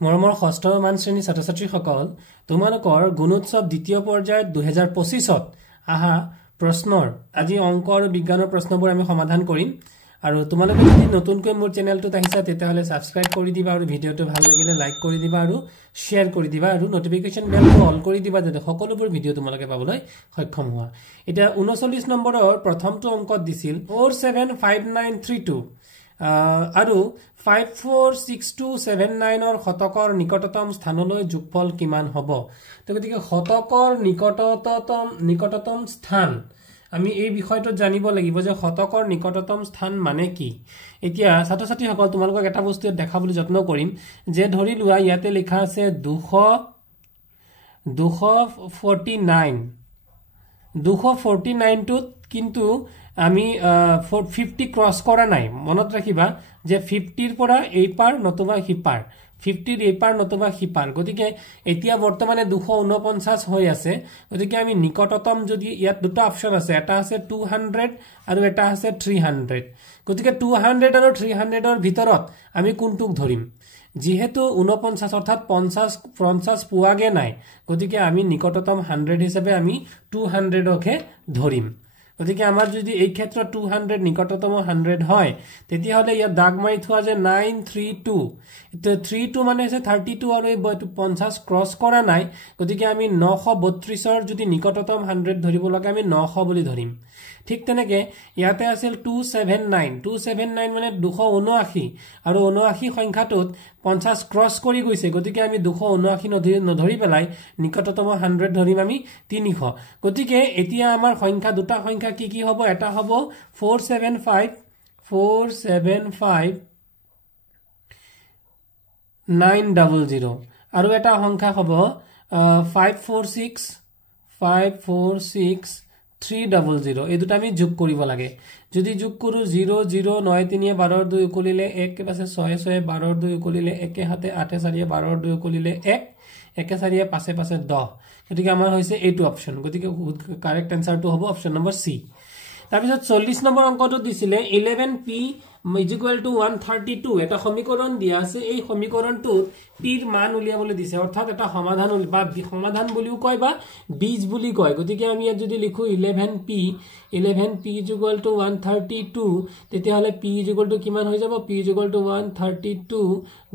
মৰমৰ ষষ্ঠ মান শ্ৰেণীৰ ছাত্ৰ-ছাত্ৰীসকল তোমালোকৰ গুণোৎসৱ দ্বিতীয় পৰ্যায়ত 2025ত আহা প্ৰশ্নৰ আজি অংক আৰু বিজ্ঞানৰ প্ৰশ্নবোৰ আমি সমাধান কৰিম আৰু তোমালোকে যদি নতুনকৈ মোৰ চেনেলটোত আহিছা তেতিয়াহলে সাবস্ক্ৰাইব কৰি দিবা আৰু ভিডিওটো ভাল লাগিলে লাইক কৰি দিবা আৰু শেয়াৰ কৰি দিবা আৰু নটিফিকেশন বেলটো অল কৰি দিবা যাতে সকলোবোৰ ভিডিও তোমালোকে পাবলৈ সক্ষম হোৱা এটা 39 নম্বৰৰ প্ৰথমটো অংকত দিছিল 475932 আৰু 546279 ৰ শতকৰ নিকটতম স্থানলৈ যোগফল কিমান হ'ব তো গতিকে শতকৰ নিকটতম স্থান আমি এই বিষয়টো জানিব লাগিব যে শতকৰ নিকটতম স্থান মানে কি এতিয়া ছাত্ৰ-ছাত্ৰীসকল তোমালোকক এটা বস্তু দেখাবলৈ যত্ন কৰিম যে ধৰি লোৱা ইয়াতে লিখা আছে 249 টোত কিন্তু আমি 50 ক্ৰস কৰা নাই মনত ৰাখিবা যে 50 ৰ পৰা এই পাৰ নতুবা হিপাৰ 50 ৰ এই পাৰ নতুবা হিপাৰ গতিকে এতিয়া বৰ্তমানে 249 হৈ আছে গতিকে আমি নিকটতম যদি ইয়াত দুটা অপচন আছে এটা আছে 200 আৰু এটা আছে 300 গতিকে 200 আৰু 300 ৰ ভিতৰত আমি কোনটোক ধৰিম যেহেতু 49 অৰ্থাৎ 50 পোৱাগে নাই গতিকে আমি নিকটতম 100 হিচাপে আমি 200 কে ধৰিম গতিকে আমাৰ যদি এই ক্ষেত্ৰত 200 নিকটতম 100 হয় তেতিয়া হলে ইয়া দাগ মাৰি থোৱা যে 932 তো 32 মানে আছে 32 আৰু এই 50 ক্ৰস কৰা নাই গতিকে আমি 932 ৰ যদি নিকটতম 100 ধৰিব লাগে আমি 900 বুলি ধৰিম ঠিক তেনেকে ইয়াতে আছিল 279 মানে 279 আৰু 79 সংখ্যাটোত 50 ক্ৰস কৰি গৈছে গতিকে আমি 279 নধৰি পেলাই নিকটতম 100 ধৰিম আমি 300 গতিকে এতিয়া আমাৰ সংখ্যা দুটা সংখ্যা কি হ'ব এটা হ'ব 475900 আৰু এটা সংখ্যা হ'ব 546300 এই দুটা আমি যোগ কৰিব লাগে যদি যোগ কৰো 0093 12 2 উকলিলে 1 পাছে 6 6 12 2 উকলিলে 1 হাতে 8 4 12 2 উকলিলে 1 1 4 পাছে পাছে 10 গতিকে আমাৰ হৈছে এইটো অপচন গতিকে কাৰেক্ট আনসাৰটো হ'ব অপচন নম্বৰ সি তাৰপিছত 40 নম্বৰ অংকটো দিছিলে 11p = 132 এটা সমীকৰণ দিয়া আছে এই সমীকৰণটো p ৰ মান উলিয়াবলৈ দিছে অৰ্থাৎ এটা সমাধান বা সমাধান বুলিও কয় বা বীজ বুলি কয় গতিকে আমি ইয়াত যদি লিখো 11p = 132 তেতিয়া হলে p = কিমান হৈ যাব p = 132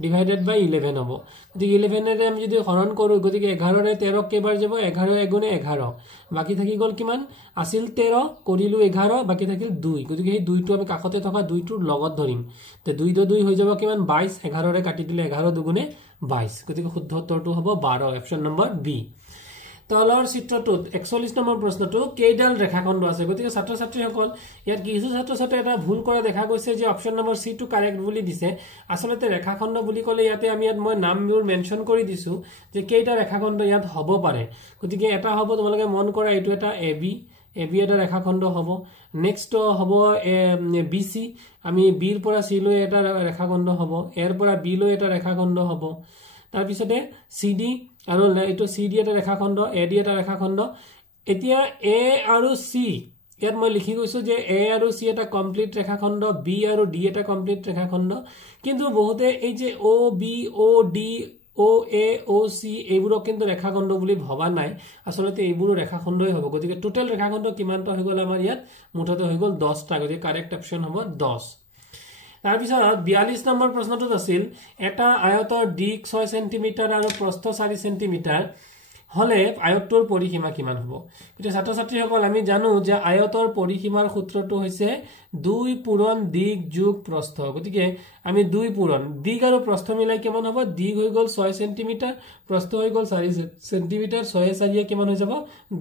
ডিভাইডেড বাই 11 হ'ব গতিকে 11 ৰে আমি যদি হৰণ কৰো গতিকে 11 ৰে 13 কেবাৰ যাব 11 এগুণে 11 বাকি থাকি গল কিমান আছিল 13 কৰিলো 11 বাকি থাকিল 2 গতিকে এই 2 টো আমি কাষতে থকা 2 টোৰ লগত ধৰিম তে 2 * 2 হৈ যাব কিমান 22 11 ৰে কাটি দিলে 11 দুগুণে 22 গতিকে শুদ্ধ উত্তৰটো হ'ব 12 অপচন নম্বৰ বি তলৰ চিত্ৰটোত 41 নম্বৰ প্ৰশ্নটো কেইডাল ৰেখাখণ্ড আছে গতিকে ছাত্ৰ-ছাত্ৰীসকল ইয়াত কিছু ছাত্ৰ-ছাত্ৰী এটা ভুল কৰা দেখা গৈছে যে অপচন নম্বৰ সি টো কাৰেক্ট বুলি দিছে আসলতে ৰেখাখণ্ড বুলি ক'লে ইয়াতে আমি ইয়াত মই নামবোৰ মেনশন কৰি দিছো যে কেইটা ৰেখাখণ্ড ইয়াত হ'ব পাৰে গতিকে এটা হ'ব তোমালোকে মন কৰা এইটো এটা এবি এটা ৰেখাখণ্ড হ'ব নেক্সট হ'ব বিসি আমি বি ৰ পৰা সি লৈ এটা ৰেখাখণ্ড হ'ব এৰ পৰা বি লৈ এটা ৰেখাখণ্ড হ'ব তাৰ পিছতে সিডি আৰু এইটো সিডি এটা ৰেখাখণ্ড এডি এটা ৰেখাখণ্ড এতিয়া এ আৰু সি ইয়াত মই লিখি গৈছো যে এ আৰু সি এটা কমপ্লিট ৰেখাখণ্ড বি আৰু ডি এটা কমপ্লিট ৰেখাখণ্ড কিন্তু বহুতে এই যে ও বি ও ডি ও এ ও সি এইবোৰক কিন্তু ৰেখাখণ্ড বুলি ভবা নাই আসলতে এইবোৰ ৰেখাখণ্ডই হ'ব গতিকে টোটাল ৰেখাখণ্ড কিমানটা হৈ গল আমাৰ ইয়াত মুঠতে হৈ গল 10 টা গতিকে কাৰেক্ট অপচন হ'ব 10 তাৰ পিছত 42 নম্বৰ প্ৰশ্নটো আছিল এটা আয়তৰ দিক 6 সেন্টিমিটাৰ আৰু প্ৰস্থ 4 সেন্টিমিটাৰ হলে আয়তটোৰ পৰিসীমা কিমান হ'ব এটা ছাত্ৰ-ছাত্ৰীসকল আমি জানো যে আয়তৰ পৰিসীমাৰ সূত্ৰটো হৈছে 2 পূৰণ দিক যোগ প্ৰস্থ গতিকে আমি 2 পূৰণ দিক আৰু প্ৰস্থ মিলাই কিমান হ'ব দিক হৈ গল 6 সেন্টিমিটাৰ প্ৰস্থ হৈ গল 4 সেন্টিমিটাৰ 6 4 কিমান হৈ যাব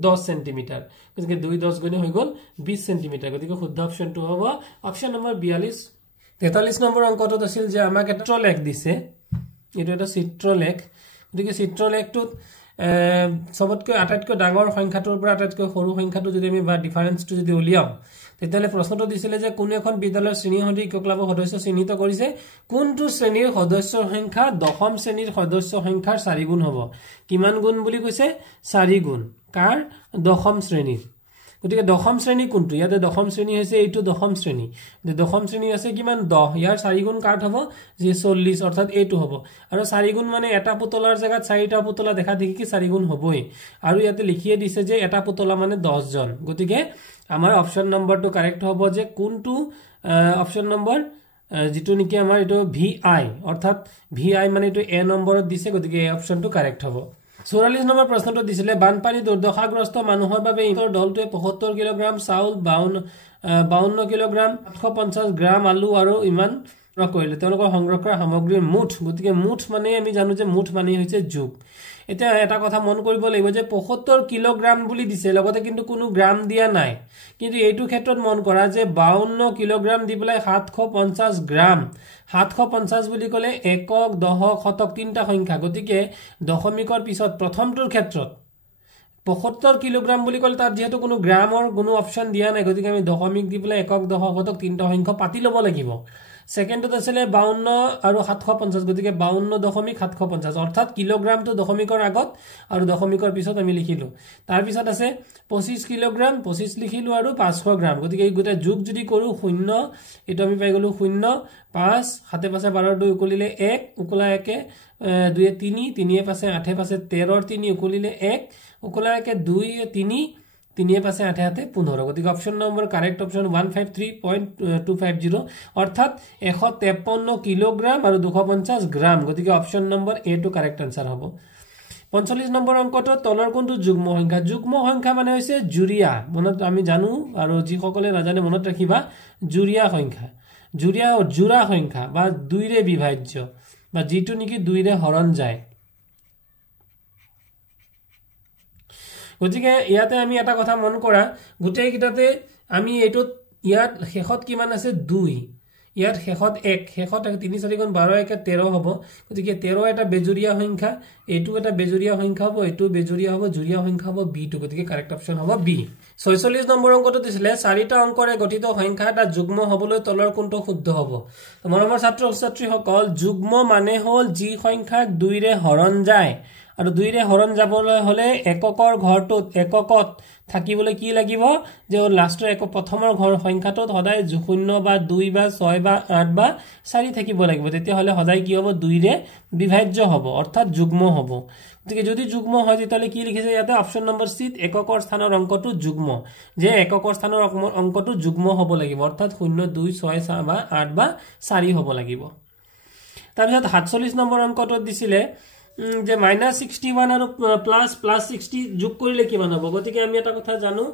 10 সেন্টিমিটাৰ গতিকে 2 10 গুণে হৈ গল 20 সেন্টিমিটাৰ গতিকে শুদ্ধ অপচনটো হ'ব অপচন নম্বৰ 42 43 নম্বৰ অংকটোত আছিল যে আমাক এটা চিত্ৰলেখ দিছে এটো এটা চিত্ৰলেখ গতিকে চিত্ৰলেখটোত সবতকৈ আটাইতকৈ ডাঙৰ সংখ্যাটোৰ পৰা আটাইতকৈ সৰু সংখ্যাটো যদি আমি বা ডিফাৰেন্সটো যদি উলিয়াও তেতিয়ালে প্ৰশ্নটো দিছিলে যে কোন এখন বিদ্যালয়ৰ শ্ৰেণী সদস্য ক্লাবৰ সদস্য চিহ্নিত কৰিছে কোনটো শ্ৰেণীৰ সদস্যৰ সংখ্যা দশম শ্ৰেণীৰ সদস্য সংখ্যাৰ 4 গুণ হ'ব কিমান গুণ বুলি কৈছে 4 গুণ কাৰ দশম শ্ৰেণীৰ গতিকে দশম শ্ৰেণী কোনটো ইয়াতে দশম শ্ৰেণী হৈছে এইটো দশম শ্ৰেণী দশম শ্ৰেণী আছে কিমান 10 ইয়াৰ 4 গুণ কাট হ'ব যে 40 অৰ্থাৎ এইটো হ'ব আৰু 4 গুণ মানে এটা পুতলাৰ জায়গাত 4টা পুতলা দেখা দেখি কি 4 গুণ হ'বই আৰু ইয়াতে লিখিয়ে দিছে যে এটা পুতলা মানে 10 জন গতিকে আমাৰ অপচন নম্বৰটো কাৰেক্ট হ'ব যে কোনটো অপচন নম্বৰ যেটো নেকি আমাৰ এটো VI অৰ্থাৎ VI মানে এটো A নম্বৰত দিছে গতিকে এই অপচনটো কাৰেক্ট হ'ব 44 নম্বৰ প্ৰশ্নটো দিছিলে বানপানী দুৰ্দশাগ্ৰস্ত মানুহৰ বাবে ইহঁতৰ দলটোৱে 75 কিলোগ্ৰাম চাউল 52 কিলোগ্ৰাম 850 গ্ৰাম আলু আৰু ইমান কৰিলে তেওঁলোকৰ সংগ্ৰহ কৰা সামগ্ৰীৰ মুঠ গতিকে মুঠ মানে আমি জানো যে মুঠ মানে হৈছে যোগ এটা এটা কথা মন কৰিব লাগিব যে 75 কিলোগ্ৰাম বুলি দিছে লগতে কিন্তু কোনো গ্ৰাম দিয়া নাই কিন্তু এইটো ক্ষেত্ৰত মন কৰা যে 52 কিলোগ্ৰাম দি পেলাই 750 গ্ৰাম 750 বুলি ক'লে একক দশক শতক তিনটা সংখ্যা গতিকে দশমিকৰ পিছত প্ৰথমটোৰ ক্ষেত্ৰত 75 কিলোগ্ৰাম বুলি ক'লে তাত যেহেতু কোনো গ্ৰামৰ কোনো অপচন দিয়া নাই গতিকে আমি দশমিক দি পেলাই একক দশক শতক তিনটা সংখ্যা পাতি ল'ব লাগিব সেকেন্ডত আছিল 52 আৰু 750 গতিকে 52.750 অৰ্থাৎ কিলোগ্ৰামটো দশমিকৰ আগত আৰু দশমিকৰ পিছত আমি লিখিলো তাৰ পিছত আছে 25 কিলোগ্ৰাম 25 লিখিলো আৰু 500 গ্ৰাম গতিকে এই গোটা যোগ যদি কৰো 0 এটো আমি পাই গলো 0 5 7 পাছে 12 2 উকলিলে 1 উকলা 1 2 3 3 পাছে 8 পাছে 13 3 উকলিলে 1 উকলা 1 2 3 3 পাছে 8 হাতে 15 গতিকে অপচন নম্বৰ কাৰেক্ট অপচন 153.250 অৰ্থাৎ 153 কিলোগ্ৰাম আৰ 250 গ্ৰাম গতিকে অপচন নম্বৰ এ টু কাৰেক্ট আনসাৰ হ'ব 45 নম্বৰ অঙ্কটো তলৰ কোনটো যুগ্ম সংখ্যা মানে হৈছে জুৰিয়া মনত আমি জানো আৰু যি সকলে নাজানে মনত ৰাখিবা জুৰিয়া সংখ্যা জুৰিয়া ও জুৰা সংখ্যা বা 2 ৰে বিভাজ্য বা যেটো নেকি 2 ৰে হৰণ যায় গতিকে ইয়াতে আমি এটা কথা মন কৰা গুটেই কিটাতে আমি এটো ইয়াত শেষত কিমান আছে 2 ইয়াত শেষত 1 শেষত 3 4 গুণ 12 1 13 হ'ব গতিকে 13 এটা বেজুৰিয়া সংখ্যা এটো এটা বেজুৰিয়া সংখ্যা হ'ব এটো বেজুৰিয়া হ'ব জুৰিয়া সংখ্যা হ'ব b টু গতিকে কাৰেক্ট অপচন হ'ব b 46 নম্বৰ অংকটো দিছিলে 4টা অংকৰে গঠিত সংখ্যা এটা যুগ্ম হ'বলৈ তলৰ কোনটো শুদ্ধ হ'ব মৰমৰ ছাত্ৰ ছাত্ৰী সকল যুগ্ম মানে হ'ল যি সংখ্যা 2 ৰে হৰণ যায় আৰু 2 ৰে হৰণ যাবলৈ হলে এককৰ ঘৰটোত এককত থাকিবলৈ কি লাগিব যে লাষ্টৰ এক প্ৰথমৰ ঘৰ সংখ্যাটোত সদায় 0 বা 2 বা 6 বা 8 বা 4 থাকিব লাগিব তেতিয়া হলে সদায় কি হ'ব 2 ৰে বিভাজ্য হ'ব অৰ্থাৎ যুগ্ম হ'ব গতিকে যদি যুগ্ম হয় তেতিয়ালে কি লিখিছে ইয়াতে অপচন নম্বৰ সি এককৰ স্থানৰ অংকটো যুগ্ম যে এককৰ স্থানৰ অংকটো যুগ্ম হ'ব লাগিব অৰ্থাৎ 0 2 6 বা 8 বা 4 হ'ব লাগিব তাৰপিছত 47 নম্বৰ অংকটো দিছিলে যে -61 আৰু +60 যোগ কৰিলে কিমান হ'ব গতিকে আমি এটা কথা জানো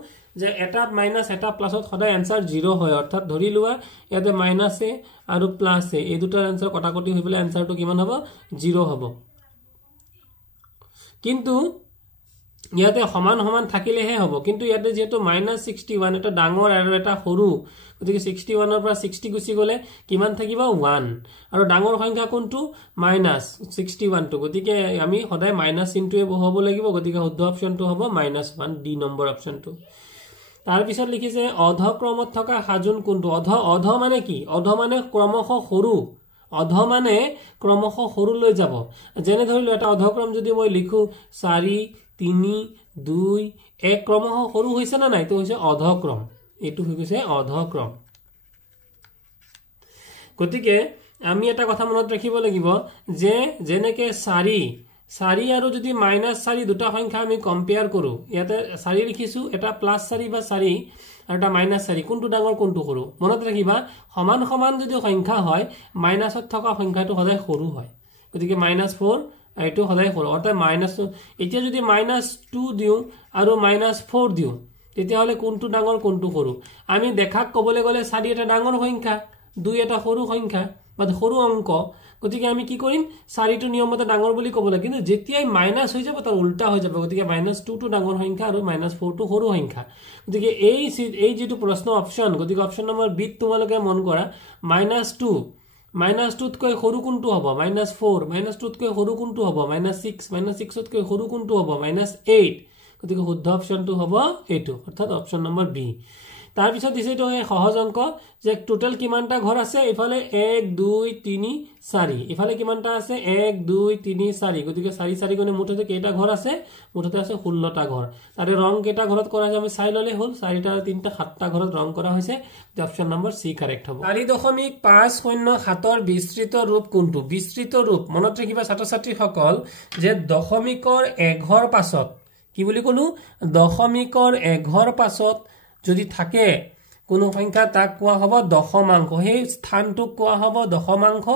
যে এটা মাইনাস এটা প্লাসত সদায় आंसर 0 হয় অৰ্থাৎ ধৰি লোৱা ইয়াতে মাইনাস এ আৰু প্লাস এ এই দুটাৰ आंसर কটাকটি হৈ পেলে आंसरটো কিমান হ'ব 0 হ'ব কিন্তু ইয়াতে সমান সমান থাকিলেহে হ'ব কিন্তু ইয়াতে যেটো -61 এটা ডাঙৰ আৰু এটা সৰু গতিকে 61 ৰ পৰা 60 গুছি গলে কিমান থাকিব 1 আৰু ডাঙৰ সংখ্যা কোনটো -61 টো গতিকে আমি সদায় মাইনাস চিনটোৱে বহাব লাগিব গতিকে শুদ্ধ অপচনটো হ'ব -1 ডি নম্বৰ অপচনটো তাৰ পিছত লিখিছে অধ ক্ৰমত থকা হাজুন কোনটো অধ মানে কি অধ মানে ক্ৰমশ সৰু অধ মানে ক্ৰমশ সৰু লৈ যাব যেনে ধৰিলো এটা অধক্ৰম যদি মই লিখো 4 3 2 1 ক্ৰমশ সৰু হৈছে না নাই তো হৈছে অধক্ৰম এটো হৈ গৈছে অধক্ৰম গতিকে আমি এটা কথা মনত ৰাখিব লাগিব যে যেনেকে 4 আৰু যদি -4 দুটা সংখ্যা আমি কম্পেয়াৰ কৰো ইয়াতে 4 লিখিছো এটা +4 বা 4 আৰু এটা -4 কোনটো ডাঙৰ কোনটো সৰু মনত ৰাখিবা সমান সমান যদি সংখ্যা হয় মাইনাসত থকা সংখ্যাটো সদায় সৰু হয় গতিকে -4 এইটো সদায় সৰু অৰ্থাৎ এতিয়া যদি -2 দিও আৰু -4 দিও তেতিয়া হলে কোনটো ডাঙৰ কোনটো সৰু আমি দেখাক কবলে গলে 4 এটা ডাঙৰ সংখ্যা 2 এটা সৰু সংখ্যা বা সৰু অংক গতিকে আমি কি কৰিম 4 টো নিয়মতে ডাঙৰ বুলি কবলে কিন্তু যেতিয়াই মাইনাস হৈ যাব তাৰ উল্টা হৈ যাব গতিকে -2 টো ডাঙৰ সংখ্যা আৰু -4 টো সৰু সংখ্যা গতিকে এই যেটো প্ৰশ্ন অপচন গতিকে অপচন নম্বৰ বি তোমালোকে মন কৰা -2 তকৈ সৰু কোনটো হ'ব -4 -2 তকৈ সৰু কোনটো হ'ব -6 তকৈ সৰু কোনটো হ'ব -8 গতিকে শুদ্ধ অপচনটো হ'ব এটো অৰ্থাৎ অপচন নম্বৰ বি তাৰ পিছত দিছে এইটো সহজ অংক যে টোটাল কিমানটা ঘৰ আছে ইফালে 1 2 3 4 ইফালে কিমানটা আছে 1 2 3 4 গতিকে 4 4 গুণে মুঠতে কেইটা ঘৰ আছে মুঠতে আছে 16টা ঘৰ তাৰে ৰং কেইটা ঘৰত কৰা আছে আমি চাই ললে হল 4টা 3টা 7টা ঘৰত ৰং কৰা হৈছে অপচন নম্বৰ সি কাৰেক্ট হ'ব 4.507 ৰ বিস্তৃত ৰূপ কোনটো বিস্তৃত ৰূপ মনত ৰাখিবা ছাত্ৰ ছাত্ৰী সকল যে দশমিকৰ এঘৰ পাছত কি বুলি কলো দশমিকৰ এঘৰ পাছত যদি থাকে কোনো সংখ্যা তাক কোৱা হ'ব দশমাংশ সেই স্থানটোক কোৱা হ'ব দশমাংশ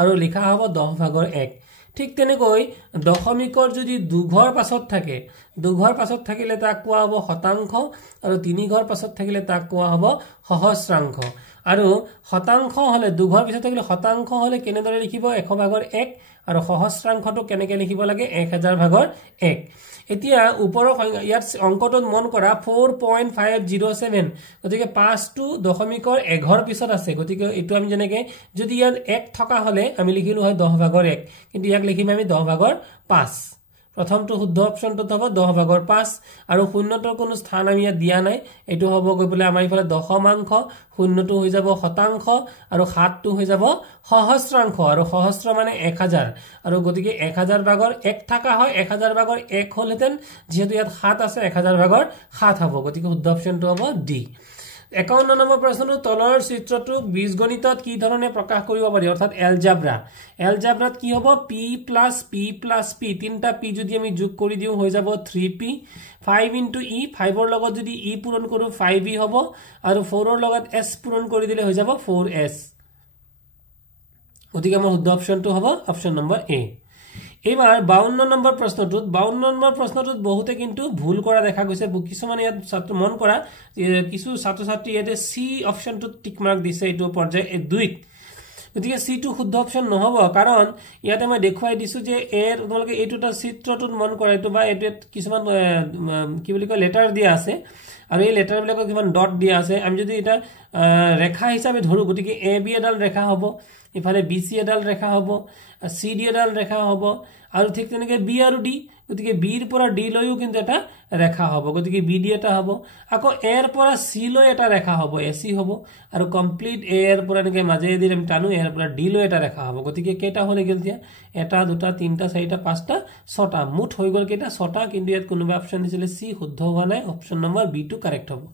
আৰু লিখা হ'ব 10/1 ঠিক তেনেকৈ দশমিকৰ যদি দুঘৰ পাছত থাকে দুঘৰ পাছত থাকিলে তাক কোৱা হ'ব শতাংশ আৰু তিনি ঘৰ পাছত থাকিলে তাক কোৱা হ'ব সহস্ৰাংশ আৰু শতাংশ হলে দুঘৰ পিছত থাকিলে শতাংশ হলে কেনেদৰে লিখিব 100/1 আৰু সহস্ৰাংশটো কেনেকৈ লিখিব লাগে 1000/1 এতিয়া ওপৰৰ ইয়াত অংকটোত মন কৰা 4.507 গতিকে 5টো দশমিকৰ এঘৰ পিছত আছে গতিকে এটো আমি জেনেকে যদি ইয়াত 1 থকা হলে আমি লিখিলো হয় 10/1 কিন্তু ইয়াক লিখিম আমি 10/5 প্ৰথমটো শুদ্ধ অপচনটো হ'ব 10/5 আৰু শূন্যটোৰ কোনো স্থান আমি ইয়াত দিয়া নাই এটো হ'ব গৈ বলে আমাৰ ইফালে দশমাংশ শূন্যটো হৈ যাব শতাংশ আৰু 7টো হৈ যাব সহস্ৰাংশ আৰু সহস্ৰ মানে 1000 আৰু গতিকে 1000/1 থাকা হয় 1000/1 হলহেতেন যেহেতু ইয়াত 7 আছে 1000/7 হ'ব গতিকে শুদ্ধ অপচনটো হ'ব ডি 51 নম্বৰ প্ৰশ্নটো তলৰ চিত্ৰটো বীজগণিতত কি ধৰণে প্ৰকাশ কৰিব পাৰি অৰ্থাৎ এলজেব্ৰাত কি হ'ব p + p তিনটা p যদি আমি যোগ কৰি দিও হৈ যাব 3p 5 * e 5 ৰ লগত যদি e পূৰণ কৰো 5e হ'ব আৰু 4 ৰ লগত s পূৰণ কৰি দিলে হৈ যাব 4s গতিকে আমাৰ শুদ্ধ অপচনটো হ'ব অপচন নম্বৰ a এবাৰ 52 নম্বৰ প্ৰশ্নটোত বহুতে কিন্তু ভুল কৰা দেখা গৈছে কিছুমান ইয়াত ছাত্ৰ মন কৰা কিছু ছাত্ৰ ছাত্ৰী ইয়াতে সি অপশনটোত টিক মাৰ্ক দিছে এটো পৰ্যায় 2 গতিকে সি টো শুদ্ধ অপশন নহব কাৰণ ইয়াতে মই দেখুৱাই দিছো যে এৰ তোমালোকে এইটোটা চিত্ৰটোত মন কৰা এটো বা এটো কিছুমান কি বুলি কয় লেটাৰ দিয়া আছে আৰু এই লেটাৰ বিলাকত কিমান ডট দিয়া আছে আমি যদি এটা ৰেখা হিচাপে ধৰো গতিকে এ বি এডাল ৰেখা হ'ব ইফালে বি সি এডাল ৰেখা হ'ব সি ডি এডাল ৰেখা হ'ব আৰু ঠিক তেনেকৈ বি আৰু ডি গতিকে বি ৰ পৰা ডি লৈও কিন্তু এটা ৰেখা হ'ব গতিকে বি ডি এটা হ'ব আকৌ এ ৰ পৰা সি লৈ এটা ৰেখা হ'ব এ সি হ'ব আৰু কমপ্লিট এ ৰ পৰা এনেকৈ মাজেদি আমি টানো এ ৰ পৰা ডি লৈ এটা ৰেখা হ'ব গতিকে কেইটা হলে গেল দিয়া এটা দুটা তিনটা চাৰিটা পাঁচটা ছটা মুঠ হৈ গল কেইটা ছটা কিন্তু ইয়াত কোনোবা অপচন দিছিলে সি শুদ্ধ হোৱা নাই অপচন নম্বৰ বি টো কাৰেক্ট হ'ব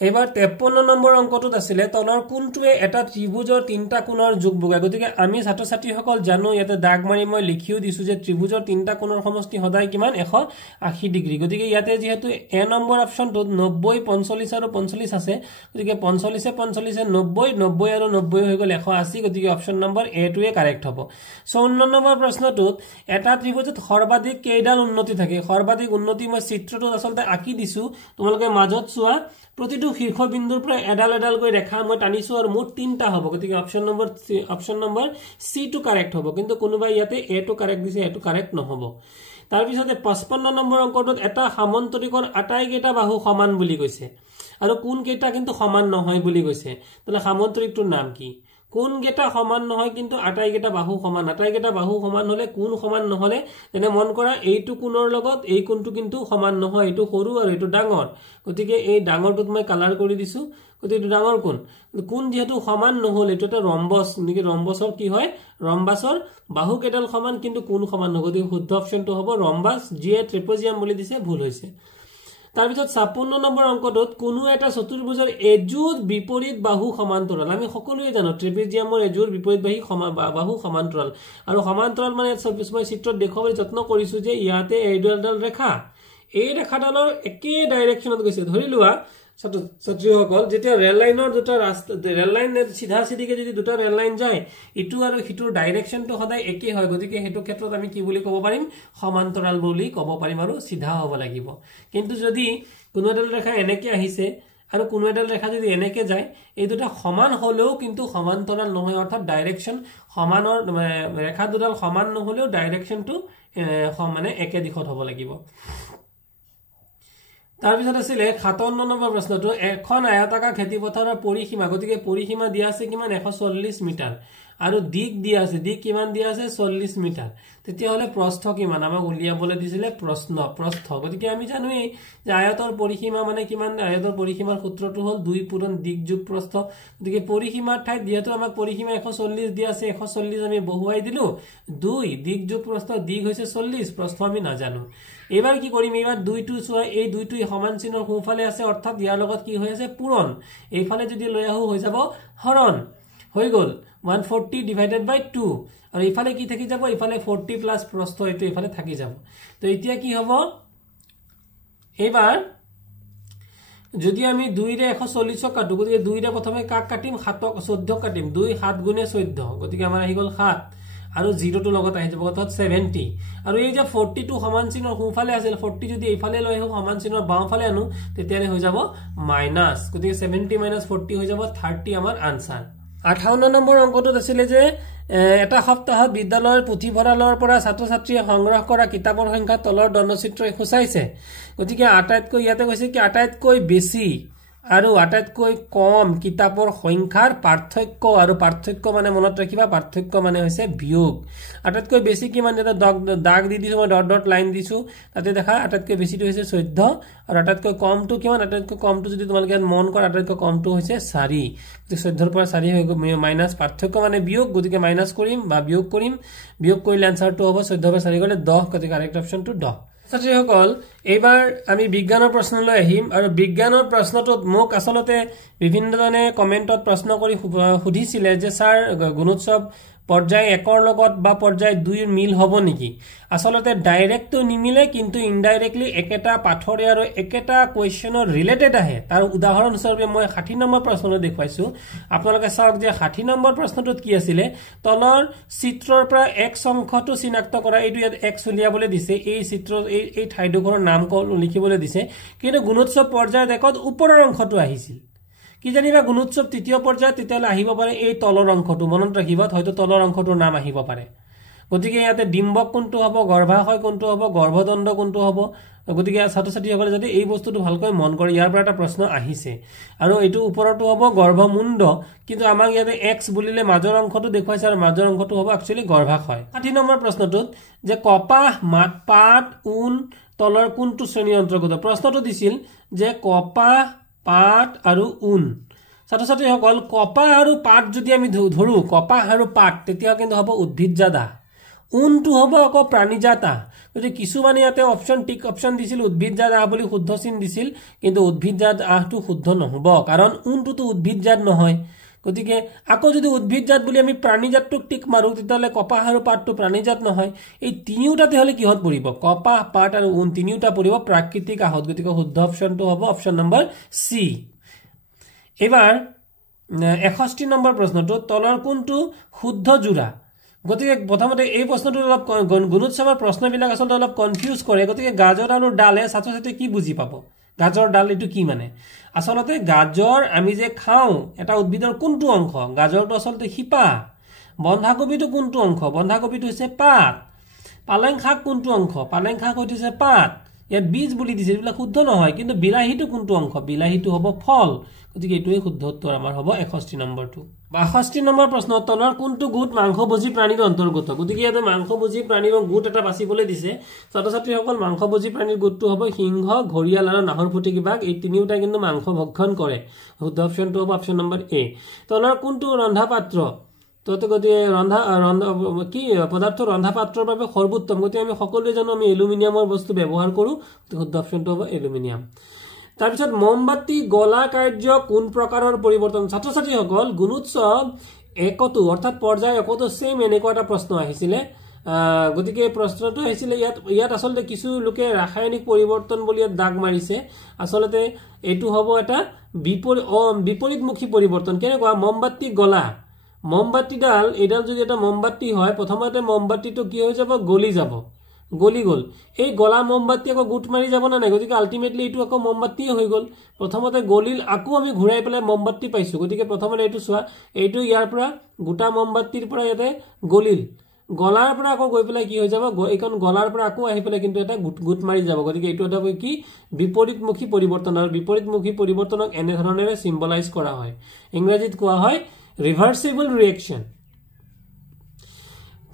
এবাৰ 53 নম্বৰ অংকটোত আছিল তলৰ কোনটোৱে এটা ত্ৰিভুজৰ তিনটা কোণৰ যোগ বুজায় গতিকে আমি ছাত্ৰ ছাত্ৰীসকল জানো ইয়াতে দাগ মাৰি মই লিখিও দিছো যে ত্ৰিভুজৰ তিনটা কোণৰ সমষ্টি সদায় কিমান 180 ডিগ্ৰী গতিকে ইয়াতে যেহেতু এ নম্বৰ অপচনটোত 90 45 আৰু 45 আছে গতিকে 45 45 90 90 আৰু 90 হৈ গল 180 গতিকে অপচন নম্বৰ এ টোৱে কাৰেক্ট হ'ব 54 নম্বৰ প্ৰশ্নটোত এটা ত্ৰিভুজত সৰ্বাধিক কেইডাল উন্নতি থাকে সৰ্বাধিক উন্নতি মই চিত্ৰটোত আসলতে আঁকি দিছো তোমালোকে মাজত চোৱা প্ৰতিটো শীৰ্ষ বিন্দুৰ পৰা এডাল এডাল গৈ ৰেখা মই টানিছো আৰু মুঠ তিনটা হ'ব গতিকে অপচন নম্বৰ সি টো কাৰেক্ট হ'ব কিন্তু কোনোবা ইয়াতে এ টো কাৰেক্ট দিছে এ টো কাৰেক্ট নহব তাৰ পিছতে 55 নম্বৰ অংকটোত এটা সামন্তৰিকৰ আটাইকেইটা বাহু সমান বুলি কৈছে আৰু কোন কেইটা কিন্তু সমান নহয় বুলি কৈছে তাহলে সামন্তৰিকটোৰ নাম কি কোন কেইটা সমান নহয় কিন্তু আটাইকেইটা বাহু সমান হলে কোন সমান নহলে তেনে মন কৰা এইটো কোণৰ লগত এই কোণটো কিন্তু সমান নহয় এইটো সৰু আৰু এইটো ডাঙৰ গতিকে এই ডাঙৰটোত মই কালাৰ কৰি দিছো গতিকে এইটো ডাঙৰ কোণ যেহেতু সমান নহল এইটো এটা ৰম্বস নেকি ৰম্বসৰ কি হয় ৰম্বাসৰ বাহু কেইডাল সমান কিন্তু কোণ সমান নহয় গতিকে শুদ্ধ অপচনটো হ'ব ৰম্বাস যিয়ে ট্ৰেপেজিয়াম বুলি দিছে ভুল হৈছে তাৰ পিছত 56 নম্বৰ অংকটোত কোনো এটা চতুৰ্ভুজৰ এজোৰ বিপৰীত বাহু সমান্তৰাল আমি সকলোৱে জানো ট্ৰেপেজিয়ামৰ এজোৰ বিপৰীত বাহু সমান্তৰাল আৰু সমান্তৰাল মানে মই চিত্ৰত দেখুৱাবলৈ যত্ন কৰিছো যে ইয়াতে এইডাল ৰেখা এই ৰেখাডালৰ একে ডাইৰেকচনত গৈছে ধৰি লোৱা ছাত্ৰীসকল যেতিয়া ৰেল লাইনৰ দুটা ৰাস্তা ৰেল লাইন সিধা সিধিকে যদি দুটা ৰেল লাইন যায় ইটো আৰু হিটোৰ ডাইৰেকচনটো সদায় একে হয় গতিকে হেতু ক্ষেত্ৰত আমি কি বুলি ক'ব পাৰিম সমান্তৰাল বুলি ক'ব পাৰিম আৰু সিধা হ'ব লাগিব কিন্তু যদি কোনো এডাল ৰেখা এনেকে আহিছে আৰু কোনো এডাল ৰেখা যদি এনেকে যায় এই দুটা সমান হলেও কিন্তু সমান্তৰাল নহয় অৰ্থাৎ ডাইৰেকচন সমানৰ ৰেখা দুডাল সমান নহলেও ডাইৰেকচনটো মানে একে দিশত হ'ব লাগিব তাৰ পিছত আছিল 57 নম্বৰ প্ৰশ্নটো এখন আয়তাকাৰ খেতি পথাৰৰ পৰিসীমা গতিকে পৰিসীমা দিয়া আছে কিমান 140 মিটাৰ আৰু দিক দিয়া আছে দিক কিমান দিয়া আছে 40 মিটাৰ তেতিয়া হলে প্ৰস্থ কিমান আমাক উলিয়াবলৈ দিছিলে প্ৰস্থ গতিকে আমি জানোই যে আয়তৰ পৰিসীমা মানে কিমান আয়তৰ পৰিসীমাৰ সূত্ৰটো হল 2 পূৰণ দিক যোগ প্ৰস্থ গতিকে পৰিসীমাৰ ঠাইত যেহেতু আমাক পৰিসীমা 140 দিয়া আছে 140 আমি বহুৱাই দিলো 2 দিক যোগ প্ৰস্থ দিক হৈছে 40 প্ৰস্থ আমি নাজানো এবাৰ কি কৰিম এবাৰ 2 টো চোৱা এই 2 টো সমান চিহ্নৰ সোঁফালে আছে অৰ্থাৎ ইয়াৰ লগত কি হৈ আছে পূৰণ এইফালে যদি লৈ আহো হৈ যাব হৰণ হৈ গল 140 ডিভাইডেড বাই 2 আৰু ইফালে কি থাকি যাব ইফালে 40 প্লাস প্ৰস্থ এটো ইফালে থাকি যাব তো এতিয়া কি হ'ব এবাৰ যদি আমি 2 ৰে 140 কাটো গতিকে 2 ৰে প্ৰথমে কাক কাটিম 7ক 14 কাটিম 2 7 গুণে 14 গতিকে আমাৰ আহি গল 7 আৰু 0 টো লগত আহি যাব অৰ্থাৎ 70 আৰু এই যে 42 সমান চিহ্নৰ সোঁফালে আছিল 40 যদি এইফালে লৈ আহো সমান চিহ্নৰ বাওঁফালে আনো তেতিয়ালে হৈ যাব মাইনাস গতিকে 70 - 40 হৈ যাব 30 আমাৰ আনসাৰ 58 নম্বৰ অংকটোত আছিল যে এটা সপ্তাহত বিদ্যালয়ৰ পুথিভঁৰালৰ পৰা ছাত্ৰ-ছাত্ৰীয়ে সংগ্ৰহ কৰা কিতাপৰ সংখ্যা তলৰ দণ্ডচিত্ৰই সূচাইছে গতিকে আটাইতকৈ ইয়াতে কৈছে কি আটাইতকৈ বেছি আৰু আটাইতকৈ কম কিতাপৰ সংখ্যাৰ পাৰ্থক্য আৰু পাৰ্থক্য মানে মনত ৰাখিবা পাৰ্থক্য মানে হৈছে বিয়োগ আটাইতকৈ বেছি কিমান এটা দাগ দি দিছো মই ডট ডট লাইন দিছো তাতে দেখা আটাইতকৈ বেছিটো হৈছে 14 আৰু আটাইতকৈ কমটো কিমান আটাইতকৈ কমটো যদি তোমালোকে মন কৰা আটাইতকৈ কমটো হৈছে 4 গতিকে 14 ৰ পৰা 4 হৈ গ'ল মাইনাস পাৰ্থক্য মানে বিয়োগ গতিকে মাইনাস কৰিম বা বিয়োগ কৰিলে আনসাৰটো হ'ব 14 পৰা 4 গলে 10 গতিকে কাৰেক্ট অপচনটো 10 ছাত্ৰীসকল এইবাৰ আমি বিজ্ঞানৰ প্ৰশ্নলৈ আহিম আৰু বিজ্ঞানৰ প্ৰশ্নটোত মোক আসলতে বিভিন্নজনে কমেন্টত প্ৰশ্ন কৰি সুধিছিলে যে স্যাৰ গুণোৎসৱ পৰ্যায় 1 ৰ লগত বা পৰ্যায় 2 ৰ মিল হ'ব নেকি আসলতে ডাইৰেক্ট তো নিমিলে কিন্তু ইনডাইৰেক্টলি একেটা পাঠৰে আৰু একেটা কোৱেশ্চনৰ ৰিলেটেড আহে তাৰ উদাহৰণ হিচাপে মই 60 নম্বৰ প্ৰশ্নটো দেখুৱাইছো আপোনালোকে চাওক যে 60 নম্বৰ প্ৰশ্নটোত কি আছিল তলৰ চিত্ৰৰ পৰা x অংশটো চিনাক্ত কৰা এইটো ইয়াত x উলিয়াবলৈ দিছে এই চিত্ৰ এই ঠাইডোখৰৰ নাম লিখিবলৈ দিছে কিন্তু গুণোৎসৱ পৰ্যায়ত একত ওপৰৰ অংশটো আহিছিল কি জানিবা গুণোৎসৱ তৃতীয় পৰ্যায় তেতিয়ালে আহিব পাৰে এই তলৰ অংশটো মনত ৰাখিবা হয়তো তলৰ অংশটোৰ নাম আহিব পাৰে গতিকে ইয়াতে ডিম্বক কোনটো হ'ব গৰ্ভাশয় কোনটো হ'ব গৰ্ভদণ্ড কোনটো হ'ব গতিকে ছাত্ৰ-ছাত্ৰীসকলে যদি এই বস্তুটো ভালকৈ মন কৰে ইয়াৰ পৰা এটা প্ৰশ্ন আহিছে আৰু এইটো ওপৰটো হ'ব গৰ্ভমুণ্ড কিন্তু আমাক ইয়াতে x বুলিলে মাজৰ অংশটো দেখুৱাইছে আৰু মাজৰ অংশটো হ'ব একচুয়ালি গৰ্ভাশয় 60 নম্বৰ প্ৰশ্নটোত যে কপাহ পাট উন তলৰ কোনটো শ্ৰেণীৰ অন্তৰ্গত প্ৰশ্নটো দিছিল যে কপাহ পাট আৰু উন ছাত্ৰ-ছাত্ৰীসকল কপাহ আৰু পাট যদি আমি ধৰো কপাহ আৰু পাট তেতিয়া কিন্তু হ'ব উদ্ভিদজাত উনটো হ'ব আকৌ প্ৰাণীজাত গতিকে কিছুমানে ইয়াতে অপচন দিছিল উদ্ভিদজাত বুলি শুদ্ধ চিন দিছিল কিন্তু উদ্ভিদজাত আহটো শুদ্ধ নহব কাৰণ উনটোতো উদ্ভিদজাত নহয় গতিকে আকৌ যদি উদ্ভিদজাত বুলি আমি প্ৰাণীজাতটোক টিক মাৰো তেতিয়ালে কপাহ আৰু পাটটো প্ৰাণীজাত নহয় এই তিনিওটাতে হলে কিহত পৰিব কপাহ পাট আৰু উন তিনিওটা পৰিব প্ৰাকৃতিক আহত গতিকে শুদ্ধ অপচনটো হ'ব অপচন নম্বৰ সি এবাৰ 61 নম্বৰ প্ৰশ্নটো তলৰ কোনটো শুদ্ধ জোড়া গতিকে প্ৰথমতে এই প্ৰশ্নটো অলপ গুণোৎসৱৰ প্ৰশ্নবিলাক আসলে অলপ কনফিউজ কৰে গতিকে গাজৰ আৰু ডালে ছাত্ৰ-ছাত্ৰী কি বুজি পাব গাজৰ ডাল এটো কি মানে আসলতে গাজৰ আমি যে খাও এটা উদ্ভিদৰ কোনটো অংশ গাজৰটো আসলতে শিপা বন্ধাকবিটো কোনটো অংশ বন্ধাকবিটো হৈছে পাত পালেং শাক কোনটো অংশ পালেং শাক হৈছে পাত ইয়াত বীজ বুলি দিছে এগুলা শুদ্ধ নহয় কিন্তু বিলাহীটো কোনটো অংশ বিলাহীটো হ'ব ফল গতিকে এটোই শুদ্ধ উত্তৰ আমাৰ হ'ব 61 নম্বৰটো 62 নম্বৰ প্ৰশ্ন তলৰ কোনটো গুট মাংসভোজী প্ৰাণীৰ অন্তৰ্গত গতিকে ইয়াতে মাংসভোজী প্ৰাণীৰ গুট এটা বাছিবলৈ দিছে ছাত্ৰ-ছাত্ৰীসকল মাংসভোজী প্ৰাণীৰ গুটটো হ'ব সিংহ ঘৰিয়াল আৰু নাহৰফুটুকী বাঘ এই তিনিওটা কিন্তু মাংস ভক্ষণ কৰে শুদ্ধ অপচনটো হ'ব অপচন নম্বৰ এ তলৰ কোনটো ৰন্ধা পাত্ৰ তো গতিকে ৰন্ধা কি পদাৰ্থ ৰন্ধা পাত্ৰৰ বাবে সৰ্বোত্তম গতিকে আমি সকলোৱে জানো আমি এলুমিনিয়ামৰ বস্তু ব্যৱহাৰ কৰো শুদ্ধ অপচনটো হ'ব এলুমিনিয়াম তাৰপিছত মমবাতি গলা কাৰ্য কোন প্ৰকাৰৰ পৰিৱৰ্তন ছাত্ৰ-ছাত্ৰীসকল গুণোৎসৱ একটো অৰ্থাৎ পৰ্যায় একটো সেম এনেকুৱা এটা প্ৰশ্ন আহিছিলে গতিকে প্ৰশ্নটো আহিছিলে ইয়াত আসলে কিছু লোকে ৰাসায়নিক পৰিৱৰ্তন বুলি দাগ মাৰিছে আসলতে এটো হ'ব এটা বিপৰীতমুখী পৰিৱৰ্তন কেনেকুৱা মমবাতি গলা মমবাতিডাল এডাল যদি এটা মমবাতি হয় প্ৰথমতে মমবাতিটো কি হৈ যাব গলি গল এই গলা মমবাতি আকৌ গুট মাৰি যাব না নাই গতিকে আলটিমেটলি এটো আকৌ মমবাতিয়ে হৈ গল প্ৰথমতে গলিল আকৌ আমি ঘূৰাই পেলাই মমবাতি পাইছো গতিকে প্ৰথমতে এটো চোৱা এইটো ইয়াৰ পৰা গোটা মমবাতিৰ পৰা ইয়াতে গলিল গলাৰ পৰা আকৌ গৈ পেলাই কি হৈ যাব এইখন গলাৰ পৰা আকৌ আহি পেলাই কিন্তু এটা গুট মাৰি যাব গতিকে এটো এটা কি বিপৰীতমুখী পৰিৱৰ্তন আৰু বিপৰীতমুখী পৰিৱৰ্তনক এনে ধৰণেৰে সিম্বলাইজ কৰা হয় ইংৰাজীত কোৱা হয় ৰিভাৰ্সিবল ৰিঅ্যাকশন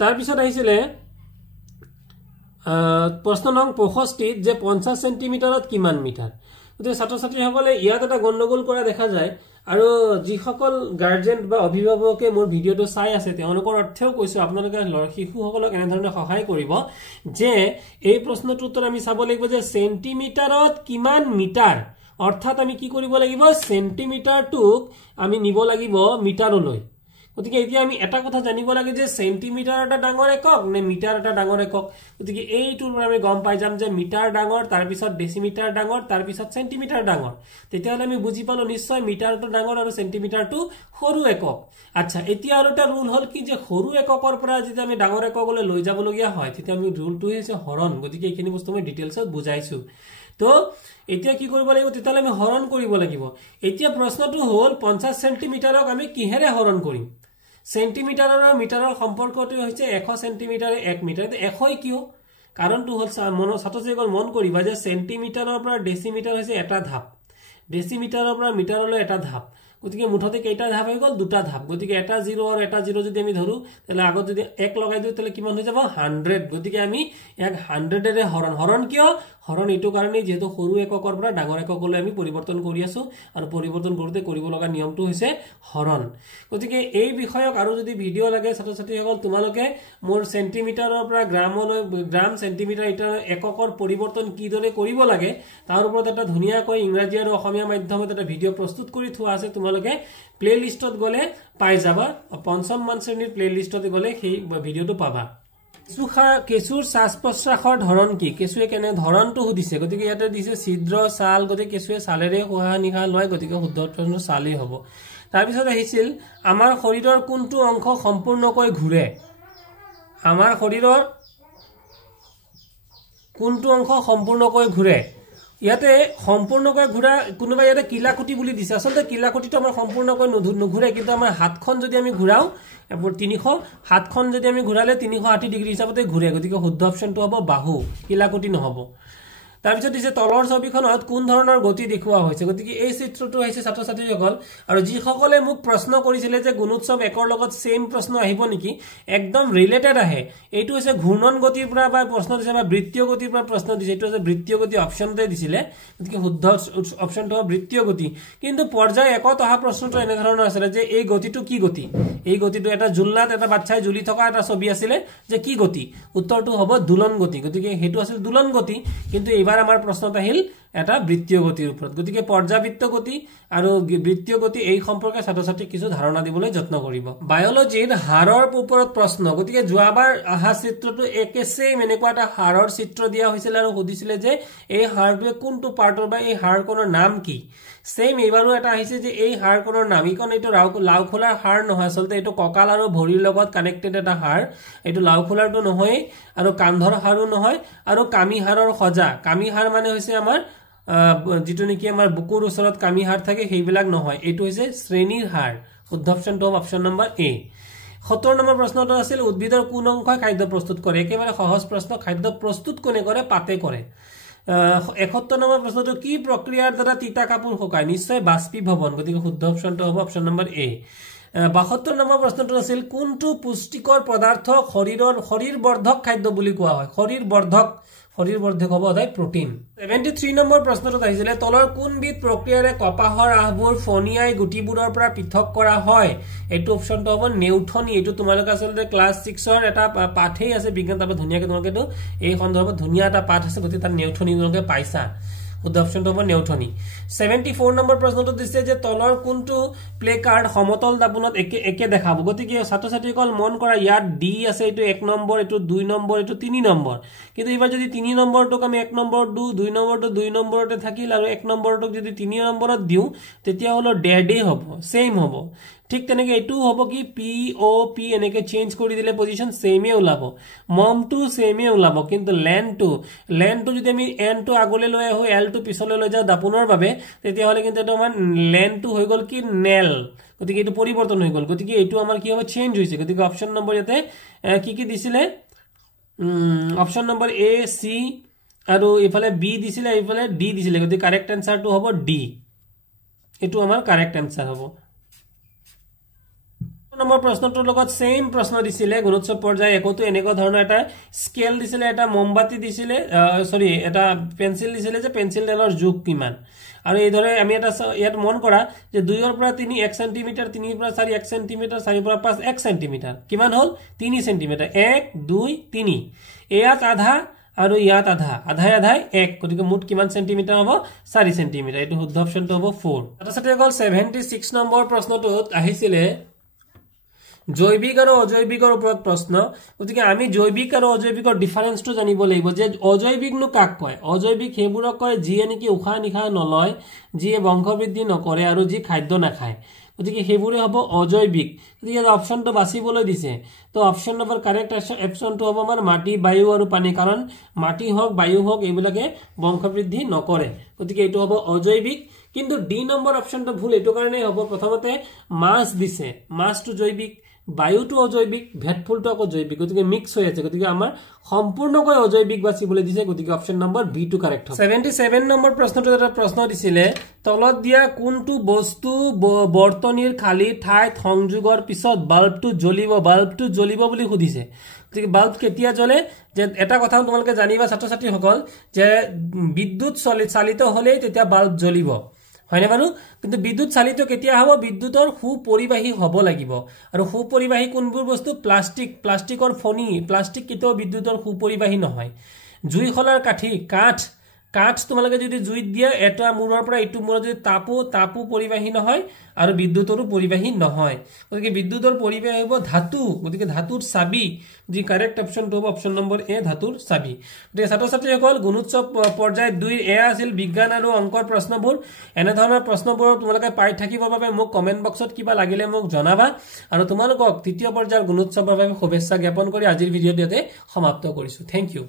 তাৰ পিছত আহিছিলে প্ৰশ্ন নং 65 যে 50 সেন্টিমিটাৰত কিমান মিটাৰ গতিকে ছাত্ৰ ছাত্ৰীসকলে ইয়াত এটা গণ্ডগোল কৰা দেখা যায় আৰু যিসকল গাৰ্জেন বা অভিভাৱকে মোৰ ভিডিওটো চাই আছে তেওঁলোকৰ অৰ্থেও কৈছো আপোনালোকে শিশুসকলক এনে ধৰণে সহায় কৰিব যে এই প্ৰশ্নটোৰ উত্তৰ আমি চাব লাগিব যে সেন্টিমিটাৰত কিমান মিটাৰ অৰ্থাৎ আমি কি কৰিব লাগিব সেন্টিমিটাৰটোক আমি নিব লাগিব মিটাৰলৈ গতিকে এতিয়া আমি এটা কথা জানিব লাগে যে সেন্টিমিটাৰ এটা ডাঙৰ একক নে মিটাৰ এটা ডাঙৰ একক গতিকে এইটোৰ পৰা আমি গম পাই যাম যে মিটাৰ ডাঙৰ তাৰ পিছত ডেসিমিটাৰ ডাঙৰ তাৰ পিছত সেন্টিমিটাৰ ডাঙৰ তেতিয়াহলে আমি বুজি পালো নিশ্চয় মিটাৰটো ডাঙৰ আৰু সেন্টিমিটাৰটো সৰু একক আচ্ছা এতিয়া আৰু এটা ৰুল হল কি যে সৰু এককৰ পৰা যদি আমি ডাঙৰ এককলৈ লৈ যাব লগিয়া হয় তেতিয়া আমি ৰুলটো হৈছে হৰণ গতিকে এইখিনি বস্তু মই ডিটেইলছত বুজাইছো তো এতিয়া কি কৰিব লাগিব তেতিয়ালে আমি হৰণ কৰিব লাগিব এতিয়া প্ৰশ্নটো হল 50 সেন্টিমিটাৰক আমি কিহেৰে হৰণ কৰিম সেন্টিমিটাৰ আৰু মিটাৰৰ সম্পৰ্কটো হৈছে 100 সেন্টিমিটাৰে 1 মিটাৰ 100 কিয় কাৰণটো হল ছাত্ৰছাত্ৰীসকল মন কৰিবা যে সেন্টিমিটাৰৰ পৰা ডেসিমিটাৰ হৈছে এটা ধাপ ডেসিমিটাৰৰ পৰা মিটাৰলৈ এটা ধাপ গতিকে মুঠতে কেইটা ধাপ হৈ গল দুটা ধাপ গতিকে এটা 0 আৰু এটা 0 যদি আমি ধৰো তাহলে আগত যদি 1 লগাই দিও তাহলে কিমান হৈ যাব 100 গতিকে আমি এক 100 এৰে হৰণ কিয় হৰণ এটো কাৰণে যেহেতু সৰু এককৰ পৰা ডাঙৰ এককলৈ আমি পৰিৱৰ্তন কৰি আছো আৰু পৰিৱৰ্তন কৰোতে কৰিব লগা নিয়মটো হৈছে হৰণ গতিকে এই বিষয়ক আৰু যদি ভিডিও লাগে ছাত্ৰছাত্ৰীসকল তোমালোকে মোৰ সেন্টিমিটাৰৰ পৰা গ্ৰাম সেন্টিমিটাৰ এককৰ পৰিৱৰ্তন কিদৰে কৰিব লাগে তাৰ ওপৰত এটা ধুনিয়াকৈ ইংৰাজী আৰু অসমীয়া মাধ্যমত এটা ভিডিও প্ৰস্তুত কৰি থোৱা আছে তোমালোকে প্লেলিষ্টত গলে পাই যাবা পঞ্চম মান শ্ৰেণীৰ প্লেলিষ্টত গলে সেই ভিডিওটো পাবা কেঁচুৰ শ্বাস প্ৰশ্বাসৰ ধৰণ কি কেঁচুৱে কেনে ধৰণটো সুধিছে গতিকে ইয়াতে দিছে ছিদ্ৰ ছাল গতিকে কেঁচুৱে ছালেৰে উশাহ নিশাহ লয় গতিকে শুদ্ধ উত্তৰটো ছালেই হ'ব তাৰ পিছত আহিছিল আমাৰ শৰীৰৰ কোনটো অংশ সম্পূৰ্ণকৈ ঘূৰে আমাৰ শৰীৰৰ কোনটো অংশ সম্পূৰ্ণকৈ ঘূৰে ইয়াতে সম্পূৰ্ণকৈ ঘূৰা কোনোবা ইয়াতে কিলাকুটি বুলি দিছে আসলে কিলাকুটিটো আমাৰ সম্পূৰ্ণকৈ নুঘূৰে কিন্তু আমাৰ হাতখন যদি আমি ঘূৰাও 300 হাতখন যদি আমি ঘূৰালে 360 ডিগ্ৰী হিচাপতে ঘূৰে গতিকে শুদ্ধ অপচনটো হ'ব বাহু কিলাকুটি নহব তাৰ পিছত দিছে তলৰ ছবিখনত কোন ধৰণৰ গতি দেখুৱা হৈছে গতিকে এই চিত্ৰটো আহিছে ছাত্ৰছাত্ৰীসকল আৰু যিসকলে মোক প্ৰশ্ন কৰিছিলে যে গুণোৎসৱ একৰ লগত সেম প্ৰশ্ন আহিব নেকি একদম ৰিলেটেড আহে এইটো হৈছে ঘূৰ্ণন গতিৰ পৰা বা প্ৰশ্ন দিছে বা বৃত্তীয় গতিৰ পৰা প্ৰশ্ন দিছে এইটো হৈছে বৃত্তীয় গতি অপচনতে দিছিলে গতিকে শুদ্ধ অপচনটো বৃত্তীয় গতি কিন্তু পৰ্যায় একত অহা প্ৰশ্নটো এনে ধৰণৰ আছিল যে এই গতিটো কি গতি এই গতিটো এটা জুলনাত এটা বাচ্চাই জুলি থকা এটা ছবি আছিল যে কি গতি উত্তৰটো হ'ব দুলন গতি গতিকে হেতু আছিল দুলন গতি কিন্তু এবাৰ আমাৰ প্ৰশ্নটো আহিল এটা বৃত্তীয় গতিৰ ওপৰত গতিকে পৰ্যাবৃত্ত গতি আৰু বৃত্তীয় গতি এই সম্পৰ্কে ছাত্ৰছাত্ৰীক কিছু ধাৰণা দিবলৈ যত্ন কৰিব বায়োলজিৰ হাড়ৰ ওপৰত প্ৰশ্ন গতিকে যোৱাবাৰ আহা চিত্ৰটো একেছেম এনেকুৱা এটা হাড়ৰ চিত্ৰ দিয়া হৈছিল আৰু সুধিছিল যে এই হাড়টোৱে কোনটো পাৰ্টৰ বা এই হাড়খনৰ নাম কি সেম এবাৰো এটা আহিছে যে এই হাড়খনৰ নাম ইকন এটো লাউখোলাৰ হাড় নহয় আসলতে এটো ককাল আৰু ভৰিৰ লগত কানেক্টেড এটা হাড় এটো লাউখোলাৰটো নহয় আৰু কান্ধৰ হাড়ও নহয় আৰু কামি হাড়ৰ খজা কামি হাড় মানে হৈছে আমাৰ যেটো নেকি আমাৰ বুকুৰ ওচৰত কামি হাড় থাকে সেইবিলাক নহয় এটো হৈছে শ্ৰেণীৰ হাড় শুদ্ধ অপচনটো অপচন নম্বৰ এ 70 নম্বৰ প্ৰশ্নটো আছিল উদ্ভিদৰ কোন অংশই খাদ্য প্ৰস্তুত কৰে একেবাৰে সহজ প্ৰশ্ন খাদ্য প্ৰস্তুত কোনে কৰে পাতে কৰে 71 নম্বৰ প্ৰশ্নটো কি প্ৰক্ৰিয়াৰ দ্বাৰা তিতা কাপোৰ শুকায় নিশ্চয় বাষ্পীভৱন গতিকে শুদ্ধ অপচনটো হ'ব অপচন নম্বৰ এ 72 নম্বৰ প্ৰশ্নটো আছিল কোনটো পুষ্টিকৰ পদাৰ্থ শৰীৰ বৰ্ধক খাদ্য বুলি কোৱা হয় শৰীৰ বৰ্ধক হ'ব অদাই প্ৰটিন 73 নম্বৰ প্ৰশ্নটো আহিছিল তলৰ কোনবিধ প্ৰক্ৰিয়াৰে কপাহৰ আহবোৰ ফনিয়াই গুটিবোৰৰ পৰা পৃথক কৰা হয় এটো অপচনটো হ'ব নিউটনি এটো তোমালোক আসলে ক্লাস 6 ৰ এটা পাঠেই আছে বিজ্ঞান তাৰ ধুনিয়াকে তোমালোকেটো এই সন্দৰ্ভত ধুনিয়া এটা পাঠ আছে গতি তাৰ নিউটনি তোমালোকে পাইছা শুদ্ধ অপচনটো হ'ব নিউটনি 74 নম্বৰ প্ৰশ্নটো দিছে যে তলৰ কোনটো প্লে কাৰ্ড সমতল দাপনত একে দেখাব গতিকে ছাত্ৰছাত্ৰীসকল মন কৰা ইয়াত ডি আছে এটো 1 নম্বৰ এটো 2 নম্বৰ এটো 3 নম্বৰ কিন্তু এবাৰ যদি 3 নম্বৰটোক আমি 1 নম্বৰ 2 নম্বৰটো 2 নম্বৰতে থাকিল আৰু 1 নম্বৰটোক যদি 3 নম্বৰত দিও তেতিয়া হলো ডেডে হ'ব সেম হ'ব ঠিক তেনেকে এটো হ'ব কি পি ও পি এনেকে চেঞ্জ কৰি দিলে পজিশন সেমে ওলাব মম টু সেমে ওলাব কিন্তু লেন টু যদি আমি এন টু আগলে লৈ আহো এল টু পিছলৈ লৈ যাও দাপনৰ বাবে তেতিয়া হলে কিন্তু এটা মান লেন টু হৈ গল কি নেল গতিকে এটো পৰিৱৰ্তন হৈ গল গতিকে এটো আমাৰ কি হ'ব চেঞ্জ হৈছে গতিকে অপচন নম্বৰ ইয়াতে কি দিছিলে অপচন নম্বৰ এ সি আৰু ইফালে বি দিছিলে ইফালে ডি দিছিলে গতিকে কাৰেক্ট আনসাৰটো হ'ব ডি এটো আমাৰ কাৰেক্ট আনসাৰ হ'ব নম্বৰ প্ৰশ্নটোৰ লগত সেম প্ৰশ্ন দিছিলে গুণোৎসৱ পৰ্যায় একতো এনেকুৱা ধৰণৰ এটা স্কেল দিছিলে এটা মোমবাতি দিছিলে সৰি এটা পেন্সিল দিছিলে যে পেন্সিল ডালৰ জোখ কিমান আৰু এই ধৰে আমি এটা ইয়াত মন কৰা যে 2 ৰ পৰা 3 1 সেমি 3 ৰ পৰা 4 1 সেমি 4 ৰ পৰা 5 1 সেমি কিমান হল 3 সেমি 1 2 3 ইয়াত আধা আৰু ইয়াত আধা আধাই আধাই 1 গতিকে মুঠ কিমান সেন্টিমিটাৰ হ'ব 4 সেন্টিমিটাৰ এটো শুদ্ধ অপচনটো হ'ব 4 তাৰছতে গল 76 নম্বৰ প্ৰশ্নটোত আহিছিলে জৈবিক আৰু অজৈবিকৰ ওপৰত প্ৰশ্ন গতিকে আমি জৈবিক আৰু অজৈবিকৰ ডিফাৰেন্সটো জানিব লাগিব যে অজৈবিক নো কাক কয় অজৈবিক হেবুৰক কয় যিয়ে নেকি উখা নিখা নলয় যিয়ে বংশবৃদ্ধি নকৰে আৰু যি খাদ্য নাখায় গতিকে হেবুৰে হ'ব অজৈবিক গতিকে অপচনটো বাছিবলৈ দিছে তো অপচন নম্বৰ কাৰেক্ট অপচনটো হ'ব আমাৰ মাটি বায়ু আৰু পানী কাৰণ মাটি হওক বায়ু হওক এইবিলাকে বংশবৃদ্ধি নকৰে গতিকে এটো হ'ব অজৈবিক কিন্তু ডি নম্বৰ অপচনটো ভুল এটো কাৰণে হ'ব প্ৰথমতে মাছ দিছে মাছটো জৈবিক বায়ুটো অজৈবিক ভেটফুলটো আকৌ জৈবিক গতিকে মিক্স হৈ আছে গতিকে আমাৰ সম্পূৰ্ণকৈ অজৈবিক বাছিবলৈ দিছে গতিকে option number B two correct হ'ব 77 নম্বৰ প্ৰশ্নটো এটা প্ৰশ্ন দিছিলে তলত দিয়া কোনটো বস্তু বৰ্তনীৰ খালি ঠাইত সংযোগৰ পিছত বাল্বটো জ্বলিব বুলি সুধিছে গতিকে বাল্ব কেতিয়া জ্বলে যে এটা কথা তোমালোকে জানিবা ছাত্ৰ ছাত্ৰীসকল যে বিদ্যুৎ চালিত হলে তেতিয়া বাল্ব জ্বলিব হয়নে বাৰু কিন্তু বিদ্যুৎ চালিত কেতিয়া হ'ব বিদ্যুতৰ সুপৰিবাহী হ'ব লাগিব আৰু সুপৰিবাহী কোনবোৰ বস্তু প্লাষ্টিকৰ ফনি প্লাষ্টিক কেতিয়াও বিদ্যুতৰ সুপৰিবাহী নহয় জুই খলাৰ কাঠ তোমালোকে যদি জুইত দিয়া এটা মূৰৰ পৰা ইটো মূৰৰ যদি তাপো পৰিবাহী নহয় আৰু বিদ্যুতৰো পৰিবাহী নহয় গতিকে বিদ্যুতৰ পৰিবাহী হ'ব ধাতু গতিকে ধাতুৰ চাবি যি কাৰেক্ট অপচনটো হ'ব অপচন নম্বৰ এ ধাতুৰ চাবি গতিকে ছাত্ৰ ছাত্ৰীসকল গুণোৎসৱ পৰ্যায় 2 এ আছিল বিজ্ঞান আৰু অংকৰ প্ৰশ্নবোৰ এনে ধৰণৰ প্ৰশ্নবোৰ তোমালোকে পাই থাকিবৰ বাবে মোক কমেন্ট বক্সত কিবা লাগিলে মোক জনাবা আৰু তোমালোকক তৃতীয় পৰ্যায়ৰ গুণোৎসৱৰ বাবে শুভেচ্ছা জ্ঞাপন কৰি আজিৰ ভিডিঅ'টো ইয়াতে সমাপ্ত কৰিছো থ্যাংক ইউ